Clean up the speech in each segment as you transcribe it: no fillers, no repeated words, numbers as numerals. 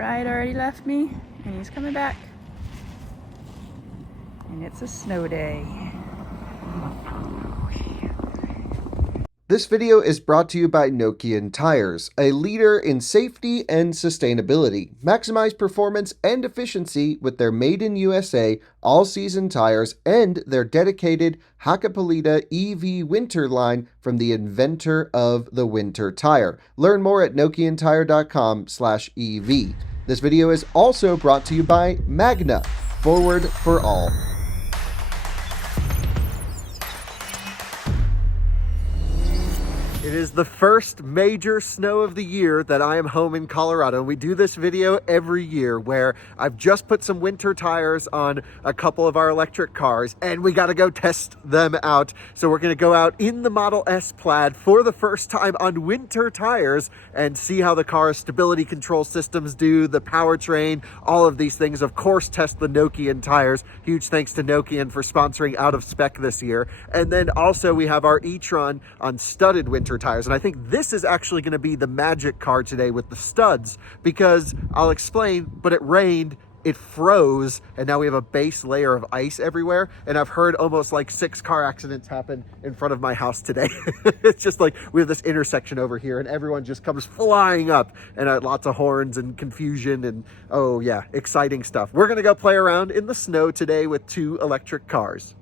ride already left me, and he's coming back. And it's a snow day. This video is brought to you by Nokian Tires, a leader in safety and sustainability. Maximize performance and efficiency with their made in USA all-season tires and their dedicated Hakkapeliitta EV winter line from the inventor of the winter tire. Learn more at nokiantire.com/EV. This video is also brought to you by Magna, forward for all. It is the first major snow of the year that I am home in Colorado. We do this video every year where I've just put some winter tires on a couple of our electric cars and we got to go test them out. So we're going to go out in the Model S Plaid for the first time on winter tires and see how the car's stability control systems do, the powertrain, all of these things. Of course, test the Nokian tires. Huge thanks to Nokian for sponsoring Out of Spec this year. And then also we have our E-Tron on studded winter tires, and I think this is actually going to be the magic car today with the studs, because I'll explain, but it rained, it froze, and now we have a base layer of ice everywhere, and I've heard almost like 6 car accidents happen in front of my house today. It's just like we have this intersection over here and everyone just comes flying up, and lots of horns and confusion, and oh yeah, exciting stuff. We're going to go play around in the snow today with 2 electric cars.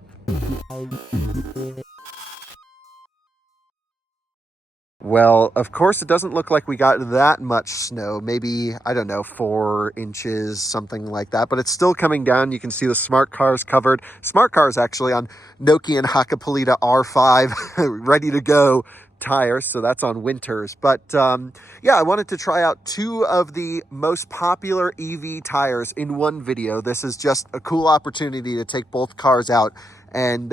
Well, of course, it doesn't look like we got that much snow. Maybe, I don't know, 4 inches, something like that. But it's still coming down. You can see the smart cars covered. Smart cars actually on Nokian Hakkapeliitta R5, ready to go tires. So that's on winters. But yeah, I wanted to try out 2 of the most popular EV tires in one video. This is just a cool opportunity to take both cars out. And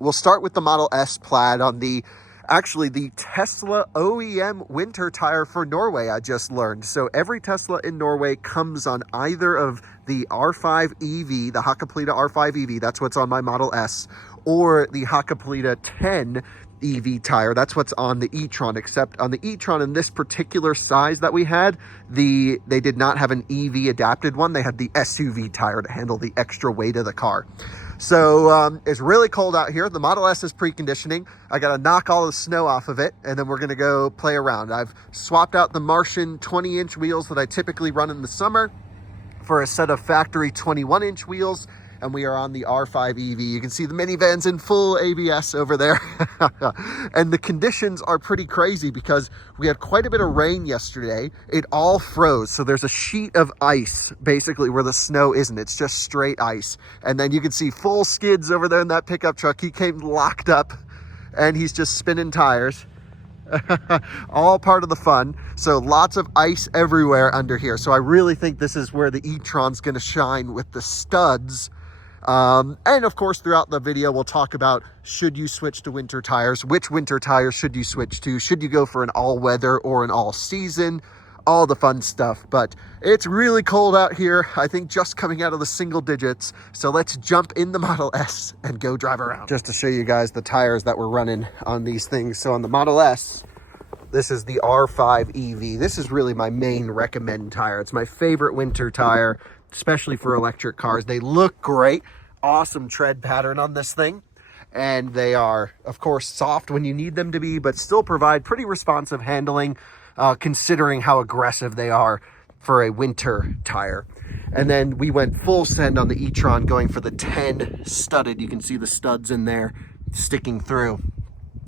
we'll start with the Model S Plaid on the Tesla OEM winter tire for Norway, I just learned. So every Tesla in Norway comes on either of the R5 EV, the Hakkapeliitta R5 EV, that's what's on my Model S, or the Hakkapeliitta 10 EV tire, that's what's on the E-Tron, except on the E-Tron in this particular size that we had, they did not have an EV adapted one. They had the SUV tire to handle the extra weight of the car. So it's really cold out here. The Model S is preconditioning. I got to knock all the snow off of it, and then we're going to go play around. I've swapped out the Martian 20-inch wheels that I typically run in the summer for a set of factory 21-inch wheels, and we are on the R5 EV. You can see the minivans in full ABS over there. And the conditions are pretty crazy because we had quite a bit of rain yesterday. It all froze. So there's a sheet of ice basically where the snow isn't. It's just straight ice. And then you can see full skids over there in that pickup truck. He came locked up and he's just spinning tires. All part of the fun. So lots of ice everywhere under here. So I really think this is where the E-Tron's going to shine with the studs. And of course, throughout the video, we'll talk about, should you switch to winter tires? Which winter tires should you switch to? Should you go for an all-weather or an all-season? All the fun stuff. But it's really cold out here. I think just coming out of the single digits. So let's jump in the Model S and go drive around. Just to show you guys the tires that we're running on these things. So on the Model S, this is the R5 EV. This is really my main recommend tire. It's my favorite winter tire, especially for electric cars. They look great. Awesome tread pattern on this thing. And they are, of course, soft when you need them to be, but still provide pretty responsive handling, considering how aggressive they are for a winter tire. And then we went full send on the E-Tron, going for the 10 studded. You can see the studs in there sticking through.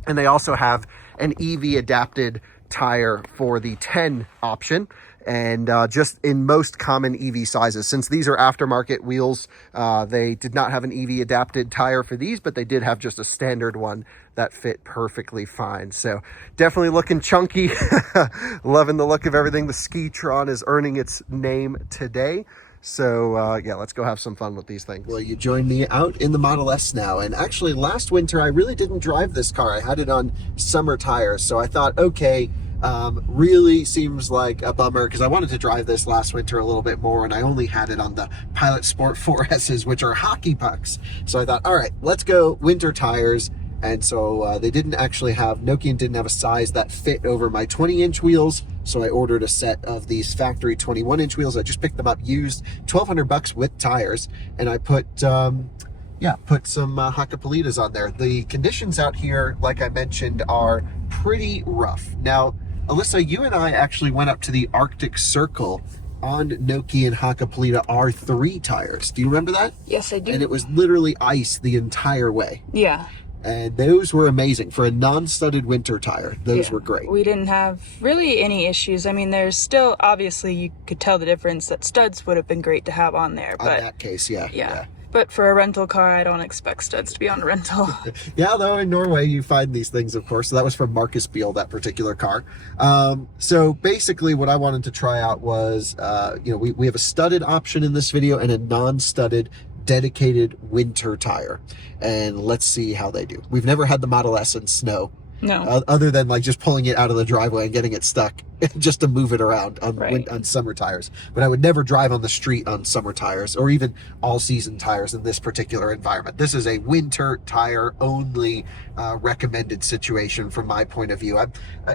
And they also have an EV adapted tire for the 10 option, and just in most common EV sizes. Since these are aftermarket wheels, they did not have an EV adapted tire for these, but they did have just a standard one that fit perfectly fine. So definitely looking chunky. Loving the look of everything. The E-Tron is earning its name today. So yeah, let's go have some fun with these things. Well, you joined me out in the Model S now. And actually last winter, I really didn't drive this car. I had it on summer tires. So I thought, okay, really seems like a bummer because I wanted to drive this last winter a little bit more, and I only had it on the Pilot Sport 4S's, which are hockey pucks. So I thought, all right, let's go winter tires And so they didn't actually have, Nokian didn't have a size that fit over my 20-inch wheels. So I ordered a set of these factory 21-inch wheels. I just picked them up used, $1,200 with tires. And I put some Hakkapeliittas on there. The conditions out here, like I mentioned, are pretty rough. Now, Alyssa, you and I actually went up to the Arctic Circle on Nokian Hakkapeliitta R5 tires. Do you remember that? Yes, I do. And it was literally ice the entire way. Yeah. And those were amazing. For a non-studded winter tire, those were great. We didn't have really any issues. I mean, there's still, obviously, you could tell the difference that studs would have been great to have on there. But on that case, yeah. But for a rental car, I don't expect studs to be on a rental. Yeah, though in Norway you find these things, of course. So that was from Marcus Beal, that particular car. So basically what I wanted to try out was, we have a studded option in this video and a non-studded dedicated winter tire. And let's see how they do. We've never had the Model S in snow. No. Other than like just pulling it out of the driveway and getting it stuck just to move it around on summer tires. But I would never drive on the street on summer tires or even all season tires in this particular environment. This is a winter tire only recommended situation from my point of view.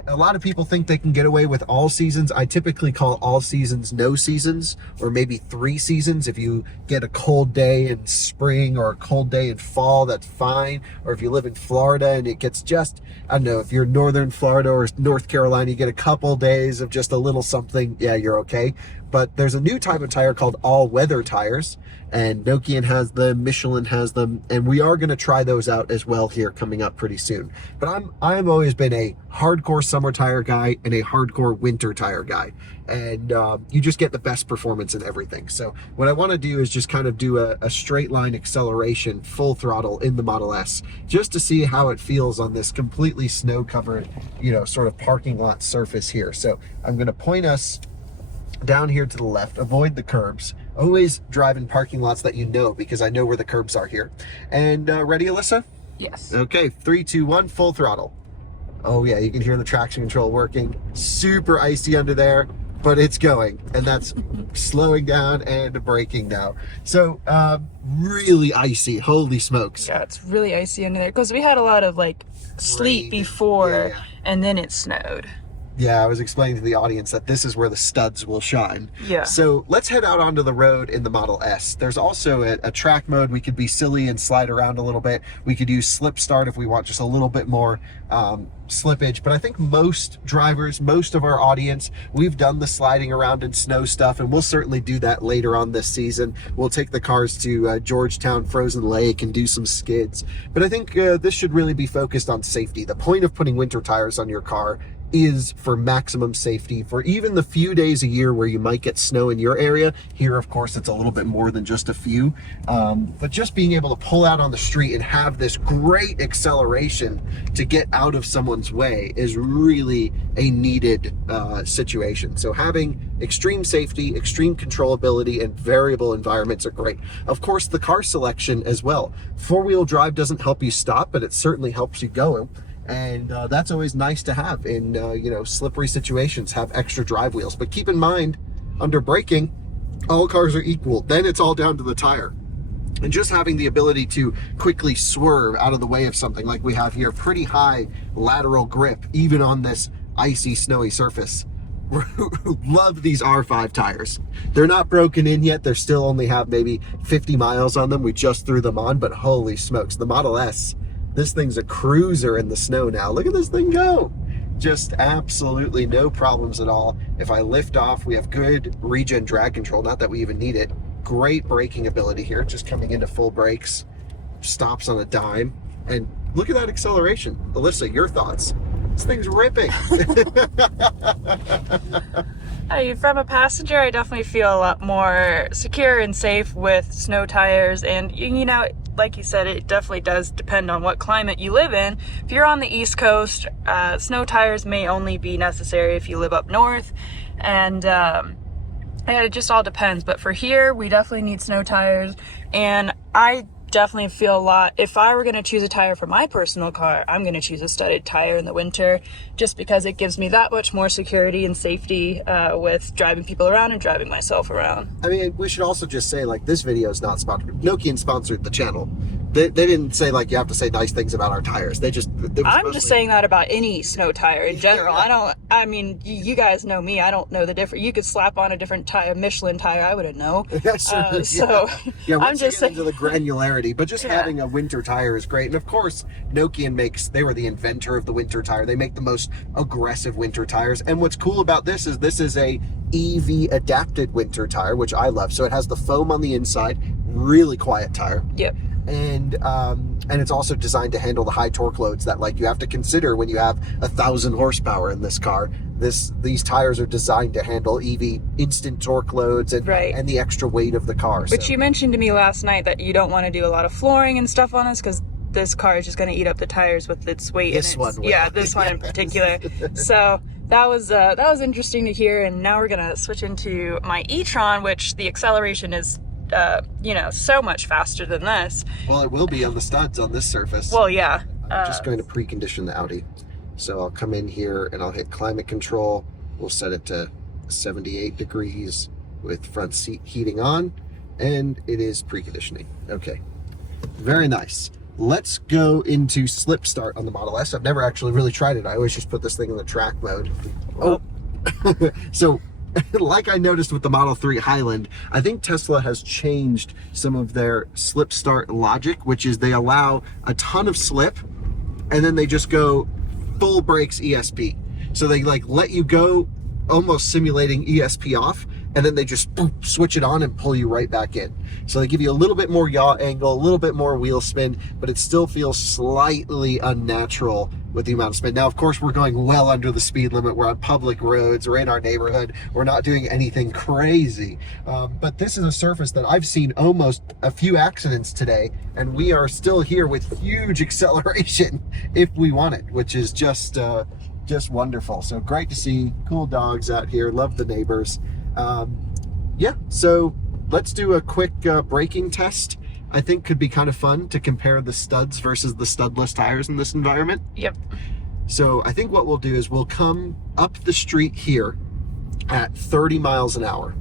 A lot of people think they can get away with all seasons. I typically call all seasons no seasons, or maybe 3 seasons. If you get a cold day in spring or a cold day in fall, that's fine. Or if you live in Florida and it gets just, I don't know, if you're northern Florida or North Carolina, you get a couple days of just a little something, yeah, you're okay. But there's a new type of tire called all-weather tires, and Nokian has them, Michelin has them, and we are going to try those out as well here coming up pretty soon. But I've always been a hardcore summer tire guy and a hardcore winter tire guy, and you just get the best performance in everything. So what I want to do is just kind of do a straight line acceleration, full throttle in the Model S, just to see how it feels on this completely snow-covered, sort of parking lot surface here. So I'm going to point us down here to the left, avoid the curbs, always drive in parking lots that you know, because I know where the curbs are here. And ready, Alyssa? Yes. Okay, 3, 2, 1, full throttle. Oh yeah, you can hear the traction control working. Super icy under there, but it's going, and that's slowing down and braking now. So really icy, holy smokes. Yeah, it's really icy under there because we had a lot of sleet before, and then it snowed. Yeah, I was explaining to the audience that this is where the studs will shine. Yeah. So let's head out onto the road in the Model S. There's also a track mode. We could be silly and slide around a little bit. We could use slip start if we want just a little bit more slippage. But I think most drivers, most of our audience, we've done the sliding around in snow stuff, and we'll certainly do that later on this season. We'll take the cars to Georgetown Frozen Lake and do some skids. But I think this should really be focused on safety. The point of putting winter tires on your car is for maximum safety for even the few days a year where you might get snow in your area. Here, of course, it's a little bit more than just a few, but just being able to pull out on the street and have this great acceleration to get out of someone's way is really a needed situation. So having extreme safety, extreme controllability, and variable environments are great. Of course, the car selection as well. Four-wheel drive doesn't help you stop, but it certainly helps you go. And that's always nice to have in, slippery situations, have extra drive wheels. But keep in mind, under braking, all cars are equal. Then it's all down to the tire. And just having the ability to quickly swerve out of the way of something like we have here, pretty high lateral grip, even on this icy, snowy surface. Love these R5 tires. They're not broken in yet. They still only have maybe 50 miles on them. We just threw them on, but holy smokes, the Model S, this thing's a cruiser in the snow now. Look at this thing go. Just absolutely no problems at all. If I lift off, we have good regen drag control. Not that we even need it. Great braking ability here. Just coming into full brakes. Stops on a dime. And look at that acceleration. Alyssa, your thoughts? This thing's ripping. Hey, from a passenger, I definitely feel a lot more secure and safe with snow tires. And, like you said, it definitely does depend on what climate you live in. If you're on the East Coast, snow tires may only be necessary if you live up north. And it just all depends. But for here, we definitely need snow tires. And I definitely feel a lot, if I were going to choose a tire for my personal car, I'm going to choose a studded tire in the winter, just because it gives me that much more security and safety with driving people around and driving myself around. I mean, we should also just say, this video is not sponsored. Nokian sponsored the channel, They didn't say like you have to say nice things about our tires. I'm just saying that about any snow tire in general. I mean, you guys know me. I don't know the difference. You could slap on a different tire, Michelin tire. I wouldn't know. Sure, so yeah, I'm just saying into the granularity, but just having a winter tire is great. And of course, Nokian they were the inventor of the winter tire. They make the most aggressive winter tires. And what's cool about this is a EV adapted winter tire, which I love. So it has the foam on the inside, really quiet tire. Yep. And it's also designed to handle the high torque loads that like you have to consider when you have 1,000 horsepower in this car. These tires are designed to handle EV instant torque loads and the extra weight of the car. But you mentioned to me last night that you don't want to do a lot of flooring and stuff on this because this car is just going to eat up the tires with its weight. This one will. Yeah, this one in particular. So that was interesting to hear. And now we're going to switch into my E-Tron, which the acceleration is so much faster than this. Well, it will be on the studs on this surface. Well, yeah. I'm just going to precondition the Audi. So I'll come in here and I'll hit climate control. We'll set it to 78 degrees with front seat heating on, and it is preconditioning. Okay, very nice. Let's go into slip start on the Model S. I've never actually really tried it. I always just put this thing in the track mode. Oh, so like I noticed with the Model 3 Highland, I think Tesla has changed some of their slip start logic, which is they allow a ton of slip and then they just go full brakes ESP. So they like let you go almost simulating ESP off, and then they just boop, switch it on and pull you right back in. So they give you a little bit more yaw angle, a little bit more wheel spin, but it still feels slightly unnatural with the amount of spin. Now, of course, we're going well under the speed limit. We're on public roads. We're in our neighborhood. We're not doing anything crazy. But this is a surface that I've seen almost a few accidents today, and we are still here with huge acceleration if we want it, which is just wonderful. So great to see cool dogs out here. Love the neighbors. Yeah, so let's do a quick braking test. I think could be kind of fun to compare the studs versus the studless tires in this environment. Yep. So I think what we'll do is we'll come up the street here at 30 miles an hour,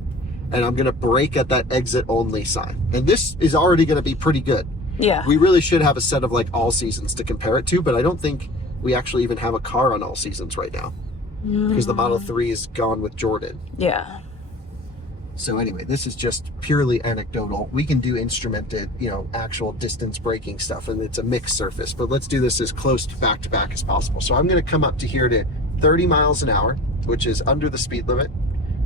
and I'm going to brake at that exit only sign. And this is already going to be pretty good. Yeah. We really should have a set of like all seasons to compare it to, but I don't think we actually even have a car on all seasons right now because the Model 3 is gone with Jordan. Yeah. So anyway, this is just purely anecdotal. We can do instrumented, actual distance braking stuff, and it's a mixed surface, but let's do this as close to back as possible. So I'm going to come up to here to 30 miles an hour, which is under the speed limit.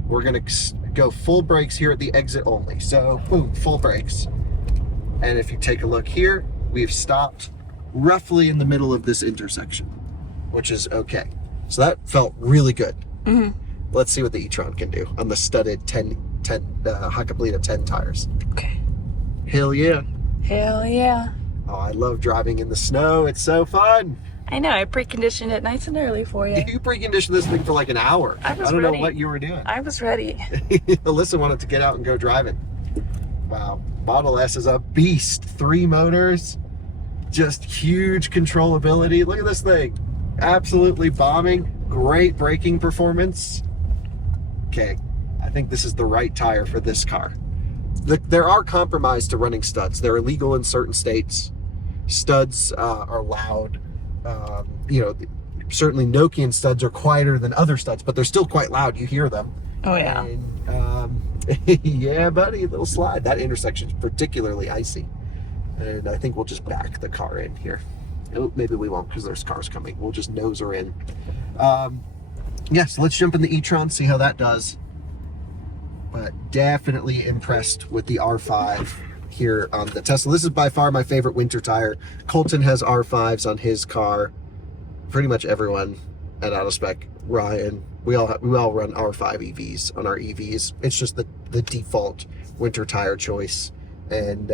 We're going to go full brakes here at the exit only. So boom, full brakes. And if you take a look here, we've stopped roughly in the middle of this intersection, which is okay. So that felt really good. Mm-hmm. Let's see what the E-Tron can do on the studded 10 Hakkapeliitta 10 tires. Okay. Hell yeah. Hell yeah. Oh, I love driving in the snow. It's so fun. I know. I preconditioned it nice and early for you. You preconditioned this thing for like an hour. I don't know what you were doing. I was ready. Alyssa wanted to get out and go driving. Wow. Model S is a beast. 3 motors. Just huge controllability. Look at this thing. Absolutely bombing. Great braking performance. Okay. I think this is the right tire for this car. There are compromises to running studs. They're illegal in certain states. Studs are loud. Certainly Nokian studs are quieter than other studs, but they're still quite loud. You hear them. Oh, yeah. And, yeah, buddy, little slide. That intersection is particularly icy. And I think we'll just back the car in here. Oh, maybe we won't because there's cars coming. We'll just nose her in. So let's jump in the E-Tron, see how that does. But definitely impressed with the R5 here on the Tesla. This is by far my favorite winter tire. Colton has R5s on his car. Pretty much everyone at Autospec, Ryan, we all run R5 EVs on our EVs. It's just the default winter tire choice. And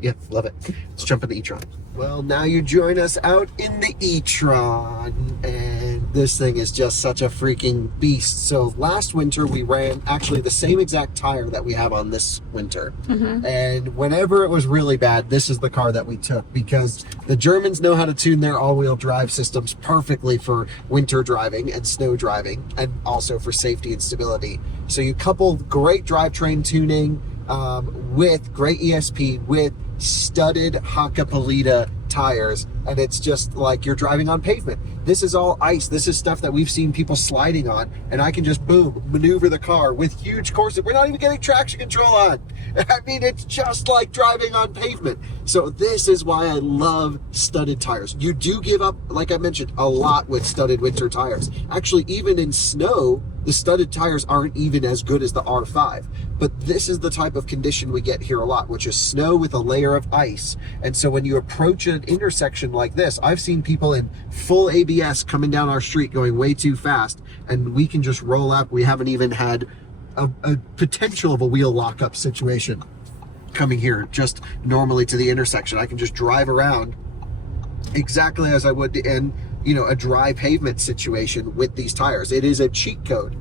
yeah, love it. Let's jump in the E-Tron. Well, now you join us out in the E-Tron, and this thing is just such a freaking beast. So last winter we ran actually the same exact tire that we have on this winter. Mm-hmm. And whenever it was really bad, this is the car that we took because the Germans know how to tune their all-wheel drive systems perfectly for winter driving and snow driving, and also for safety and stability. So you couple great drivetrain tuning with great ESP, with studded Hakkapeliitta tires, and it's just like you're driving on pavement. This is all ice. This is stuff that we've seen people sliding on, and I can just, boom, maneuver the car with huge courses. We're not even getting traction control on. I mean, it's just like driving on pavement. So this is why I love studded tires. You do give up, like I mentioned, a lot with studded winter tires. Actually, even in snow, the studded tires aren't even as good as the R5. But this is the type of condition we get here a lot, which is snow with a layer of ice. And so when you approach an intersection like this, I've seen people in full ABS coming down our street going way too fast, and we can just roll up. We haven't even had a potential of a wheel lockup situation coming here just normally to the intersection. I can just drive around exactly as I would in, you know, a dry pavement situation with these tires. It is a cheat code.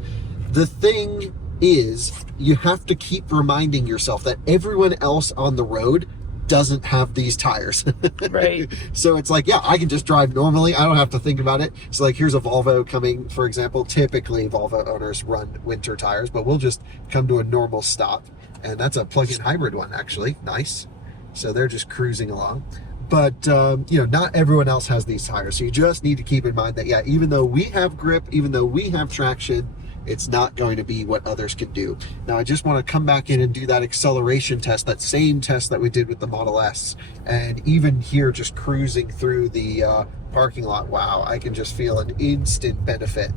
The thing is, you have to keep reminding yourself that everyone else on the road doesn't have these tires. Right. So it's like, yeah, I can just drive normally. I don't have to think about it. So like, here's a Volvo coming, for example. Typically Volvo owners run winter tires, but we'll just come to a normal stop. And that's a plug-in hybrid one, actually. Nice. So they're just cruising along. But, you know, not everyone else has these tires. So you just need to keep in mind that, yeah, even though we have grip, even though we have traction, it's not going to be what others can do. Now, I just want to come back in and do that acceleration test, that same test that we did with the Model S. And even here, just cruising through the parking lot, wow, I can just feel an instant benefit.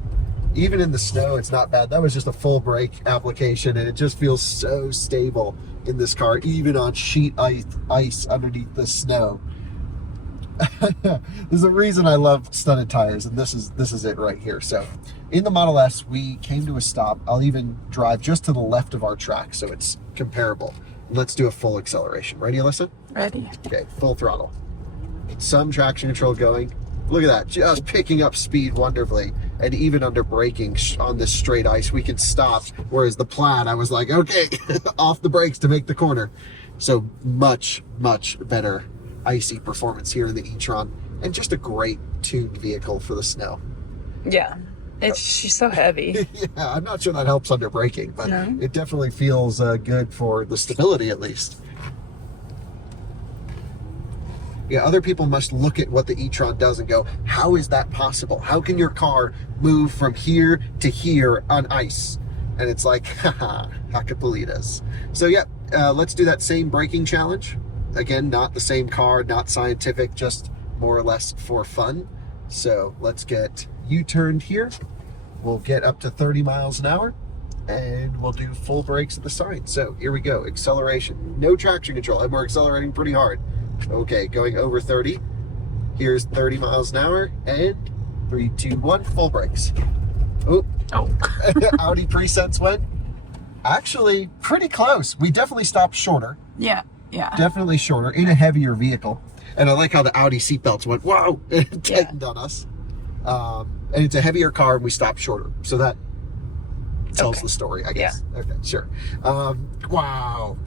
Even in the snow, it's not bad. That was just a full brake application, and it just feels so stable in this car, even on sheet ice underneath the snow. There's a reason I love studded tires, and this is it right here. So in the Model S, we came to a stop. I'll even drive just to the left of our track so it's comparable. Let's do a full acceleration. Ready, Alyssa? Ready. Okay, full throttle. Some traction control going. Look at that, just picking up speed wonderfully. And even under braking on this straight ice, we can stop. Whereas the Plaid, I was like, okay, off the brakes to make the corner. So much, much better icy performance here in the E-Tron, and just a great tuned vehicle for the snow. Yeah, she's so heavy. Yeah, I'm not sure that helps under braking, but no. It definitely feels good for the stability at least. Yeah, other people must look at what the E-Tron does and go, how is that possible? How can your car move from here to here on ice? And it's like, haha, Hakkapeliittas. So yeah, let's do that same braking challenge. Again, not the same car, not scientific, just more or less for fun. So let's get U-turned here. We'll get up to 30 miles an hour, and we'll do full brakes at the sign. So here we go, acceleration, no traction control, and we're accelerating pretty hard. Okay, going over 30. Here's 30 miles an hour, and 3, 2, 1, full brakes. Oh. Audi presets went. Actually, pretty close. We definitely stopped shorter. Yeah. Yeah. Definitely shorter in a heavier vehicle. And I like how the Audi seatbelts went, whoa, and tightened on us. And it's a heavier car, and we stopped shorter. So that tells the story, I guess. Yeah. Okay, sure. Wow.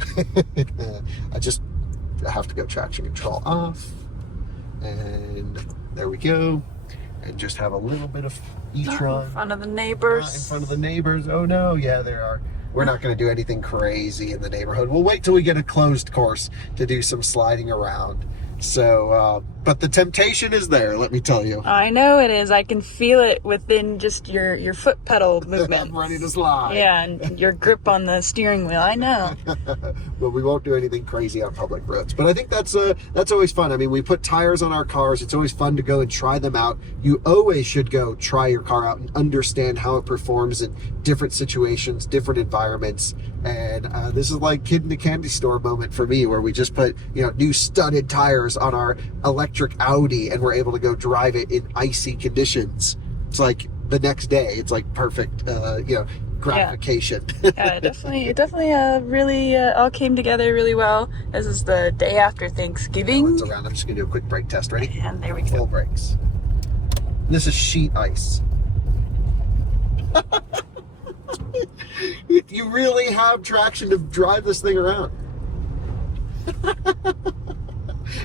I have to go traction control off. And there we go. And just have a little bit of E-Tron. In front of the neighbors. In front of the neighbors. Oh no, yeah, there are. We're not going to do anything crazy in the neighborhood. We'll wait till we get a closed course to do some sliding around. So, but the temptation is there, let me tell you. I know it is. I can feel it within just your foot pedal movement. I'm ready to slide. Yeah, and your grip on the steering wheel. I know. But we won't do anything crazy on public roads. But I think that's always fun. I mean, we put tires on our cars. It's always fun to go and try them out. You always should go try your car out and understand how it performs in different situations, different environments. And this is like kid in the candy store moment for me, where we just put, you know, new studded tires on our electric Audi, and we're able to go drive it in icy conditions. It's like the next day. It's like perfect, you know, gratification. Yeah, it definitely really all came together really well. This is the day after Thanksgiving. It's around. I'm just gonna do a quick brake test. Ready? And there we go. Full brakes. This is sheet ice. You really have traction to drive this thing around.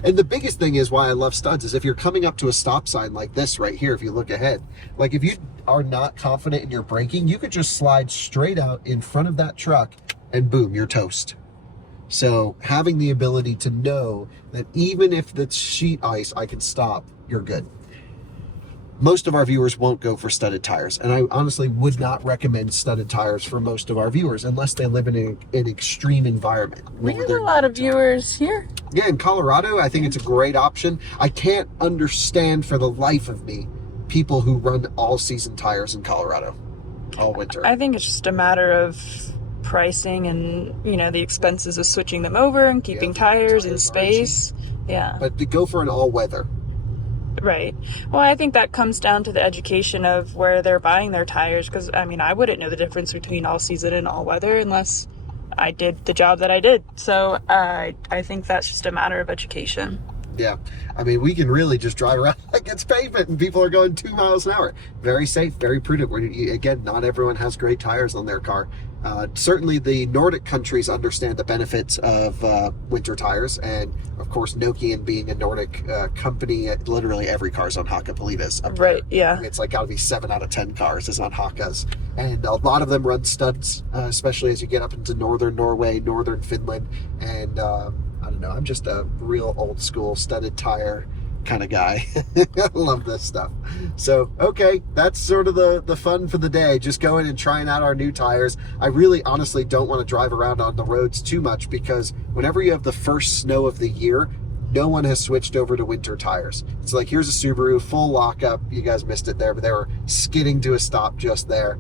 And the biggest thing is why I love studs is if you're coming up to a stop sign like this right here, if you look ahead, like if you are not confident in your braking, you could just slide straight out in front of that truck and boom, you're toast. So having the ability to know that even if it's sheet ice, I can stop, you're good. Most of our viewers won't go for studded tires, and I honestly would not recommend studded tires for most of our viewers unless they live in an extreme environment. We have a lot of viewers here. Yeah, in Colorado, I think it's a great option. I can't understand for the life of me people who run all-season tires in Colorado all winter. I think it's just a matter of pricing and, you know, the expenses of switching them over and keeping tires in space. Yeah. But to go for an all-weather. Right. Well, I think that comes down to the education of where they're buying their tires, because, I mean, I wouldn't know the difference between all season and all weather unless I did the job that I did. So I think that's just a matter of education. Yeah. I mean, we can really just drive around like it's pavement and people are going 2 miles an hour. Very safe, very prudent. Again, not everyone has great tires on their car. Certainly the Nordic countries understand the benefits of winter tires, and of course Nokian being a Nordic company, literally every car's on Hakkapeliittas up there. Right, yeah. It's like gotta be 7 out of 10 cars is on Hakkas, and a lot of them run studs, especially as you get up into northern Norway, northern Finland, and I don't know, I'm just a real old school studded tire kind of guy. I love this stuff. So, okay, that's sort of the fun for the day. Just going and trying out our new tires. I really honestly don't want to drive around on the roads too much because whenever you have the first snow of the year, no one has switched over to winter tires. It's like, here's a Subaru, full lockup. You guys missed it there, but they were skidding to a stop just there.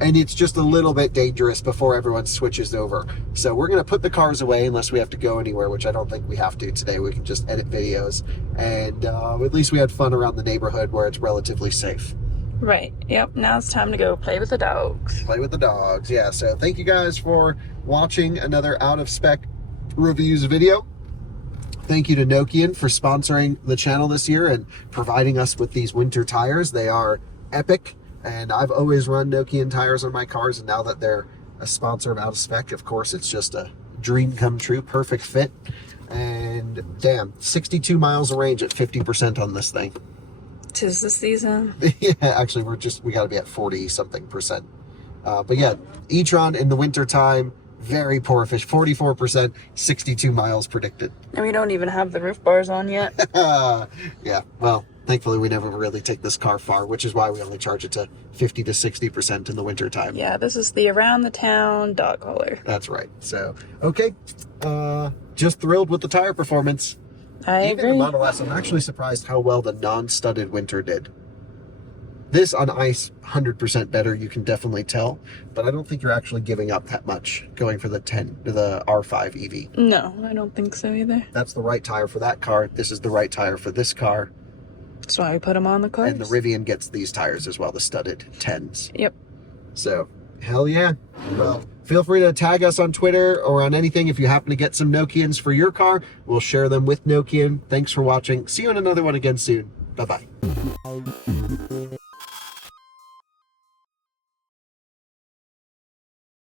And it's just a little bit dangerous before everyone switches over. So we're going to put the cars away unless we have to go anywhere, which I don't think we have to today. We can just edit videos. And at least we had fun around the neighborhood where it's relatively safe. Right. Yep. Now it's time to go play with the dogs. Play with the dogs. Yeah. So thank you guys for watching another Out of Spec reviews video. Thank you to Nokian for sponsoring the channel this year and providing us with these winter tires. They are epic. And I've always run Nokian tires on my cars, and now that they're a sponsor of Out of Spec, of course, it's just a dream come true, perfect fit. And damn, 62 miles of range at 50% on this thing. 'Tis the season. Yeah, actually, we got to be at 40 something percent. But yeah, E-Tron in the winter time, very poor fish, 44%, 62 miles predicted. And we don't even have the roof bars on yet. Yeah, well, thankfully we never really take this car far, which is why we only charge it to 50 to 60% in the winter time. Yeah, this is the around the town dog collar. That's right. So, okay, just thrilled with the tire performance. I Even agree. the Model S, I'm actually surprised how well the non-studded winter did. This on ice, 100% better, you can definitely tell, but I don't think you're actually giving up that much going for the R5 EV. No, I don't think so either. That's the right tire for that car. This is the right tire for this car. That's why we put them on the cars. And the Rivian gets these tires as well, the studded 10s. Yep. So, hell yeah. Well, feel free to tag us on Twitter or on anything if you happen to get some Nokians for your car. We'll share them with Nokian. Thanks for watching. See you in another one again soon. Bye-bye.